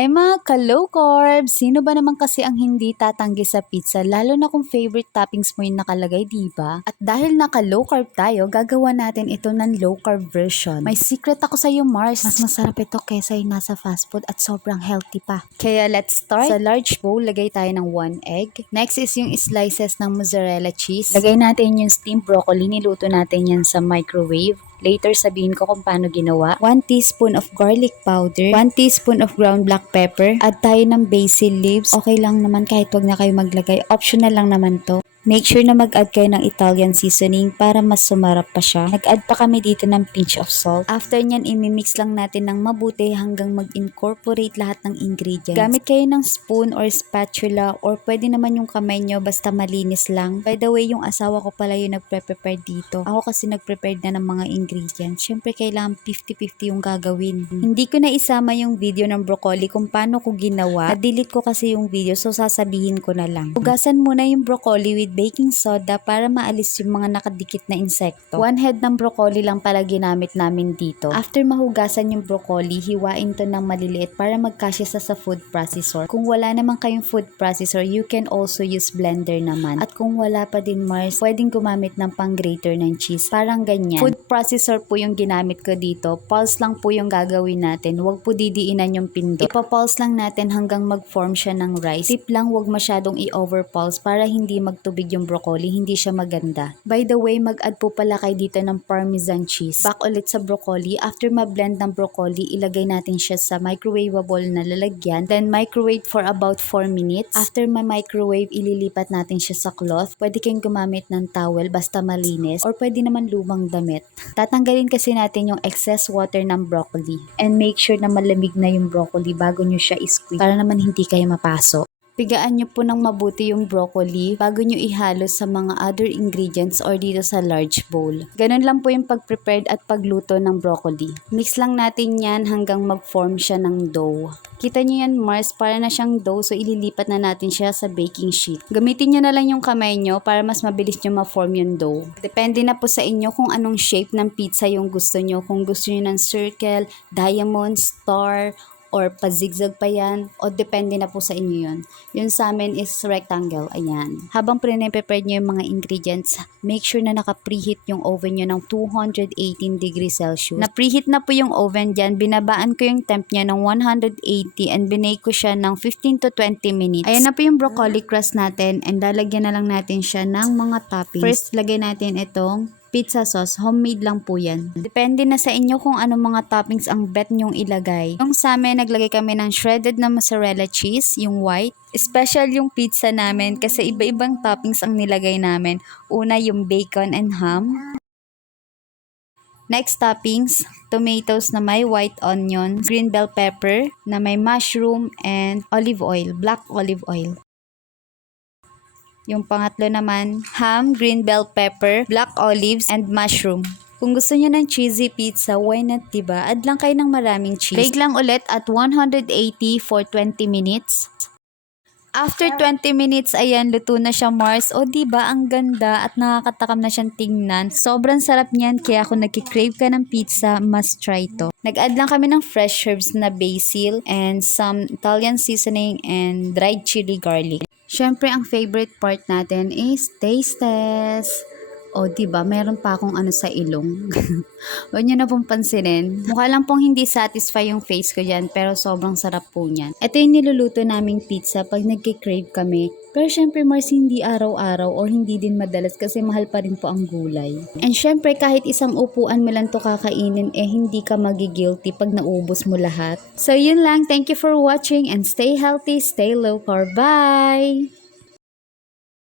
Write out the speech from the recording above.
Hi mga ka-low carb! Sino ba naman kasi ang hindi tatanggi sa pizza lalo na kung favorite toppings mo yung nakalagay, diba? At dahil naka-low carb tayo, gagawa natin ito ng low carb version. May secret ako sa iyo, Mars. Mas masarap ito kesa yung nasa fast food at sobrang healthy pa. Kaya let's start. Sa large bowl, lagay tayo ng 1 egg. Next is yung slices ng mozzarella cheese. Lagay natin yung steamed broccoli, niluto natin yan sa microwave. Later, sabihin ko kung paano ginawa. 1 teaspoon of garlic powder, 1 teaspoon of ground black pepper, add tayo ng basil leaves. Okay lang naman kahit wag na kayo maglagay. Optional lang naman to. Make sure na mag-add kayo ng Italian seasoning para mas sumarap pa siya. Nag-add pa kami dito ng pinch of salt. After nyan, imimix lang natin ng mabuti hanggang mag-incorporate lahat ng ingredients. Gamit kayo ng spoon or spatula or pwede naman yung kamay nyo basta malinis lang. By the way, yung asawa ko pala yung nagpre-prepare dito. Ako kasi nagprepared na ng mga ingredients. Syempre, kailangan 50-50 yung gagawin. Hindi ko na isama yung video ng broccoli kung paano ko ginawa. Na-delete ko kasi yung video so sasabihin ko na lang. Hugasan muna yung broccoli with baking soda para maalis yung mga nakadikit na insekto. 1 head ng broccoli lang pala ginamit namin dito. After mahugasan yung broccoli, hiwain to ng maliliit para magkasya sa food processor. Kung wala naman kayong food processor, you can also use blender naman. At kung wala pa din, Mars, pwedeng gumamit ng pang-grater ng cheese. Parang ganyan. Food processor po yung ginamit ko dito. Pulse lang po yung gagawin natin. Huwag po didiinan yung pindot. Ipapulse lang natin hanggang mag-form siya ng rice. Tip lang, huwag masyadong i-overpulse para hindi magtubig yung broccoli, hindi siya maganda. By the way, mag-add po pala kayo dito ng parmesan cheese. Back ulit sa broccoli. After ma-blend ng broccoli, ilagay natin siya sa microwavable na lalagyan. Then microwave for about 4 minutes. After ma-microwave, ililipat natin siya sa cloth. Pwede kayong gumamit ng towel basta malinis or pwede naman lumang damit. Tatanggalin kasi natin yung excess water ng broccoli. And make sure na malamig na yung broccoli bago nyo siya i-squeeze para naman hindi kayo mapaso. Pigaan nyo po ng mabuti yung broccoli bago nyo ihalo sa mga other ingredients or dito sa large bowl. Ganun lang po yung pag-prepared at pagluto ng broccoli. Mix lang natin yan hanggang mag-form siya ng dough. Kita nyo yan, Mars, para na siyang dough, so ililipat na natin siya sa baking sheet. Gamitin nyo na lang yung kamay nyo para mas mabilis nyo ma-form yung dough. Depende na po sa inyo kung anong shape ng pizza yung gusto nyo. Kung gusto nyo ng circle, diamond, star, or pa-zigzag pa yan, o depende na po sa inyo yun. Yun sa amin is rectangle, ayan. Habang pre-prepare nyo yung mga ingredients, make sure na naka-preheat yung oven nyo ng 218 degrees Celsius. Na-preheat na po yung oven dyan, binabaan ko yung temp niya ng 180 and binake ko siya ng 15 to 20 minutes. Ayan na po yung broccoli crust natin and lalagyan na lang natin siya ng mga toppings. First, lagay natin itong pizza sauce, homemade lang po yan. Depende na sa inyo kung anong mga toppings ang bet nyong ilagay. Yung sa amin, naglagay kami ng shredded na mozzarella cheese, yung white. Special yung pizza namin kasi iba-ibang toppings ang nilagay namin. Una, yung bacon and ham. Next toppings, tomatoes na may white onion, green bell pepper na may mushroom, and olive oil, black olive oil. Yung pangatlo naman, ham, green bell pepper, black olives, and mushroom. Kung gusto niyo ng cheesy pizza, why not, diba? Add lang kayo ng maraming cheese. Bake lang ulit at 180 for 20 minutes. After 20 minutes, ayan, luto na siya, Mars. O, diba, ang ganda at nakakatakam na siyang tingnan. Sobrang sarap niyan, kaya kung nagki-crave ka ng pizza, must try to. Nag-add lang kami ng fresh herbs na basil and some Italian seasoning and dried chili garlic. Siyempre, ang favorite part natin is taste test. O, diba, meron pa akong ano sa ilong. Huwag nyo na pong pansinin. Mukha lang pong hindi satisfy yung face ko dyan, pero sobrang sarap po niyan. Ito yung niluluto naming pizza pag nagki-crave kami. Pero syempre, Mars, hindi araw-araw or hindi din madalas kasi mahal pa rin po ang gulay. And syempre, kahit isang upuan mo lang to kakainin, hindi ka magigilty pag naubos mo lahat. So, yun lang. Thank you for watching and stay healthy, stay low carb. Bye!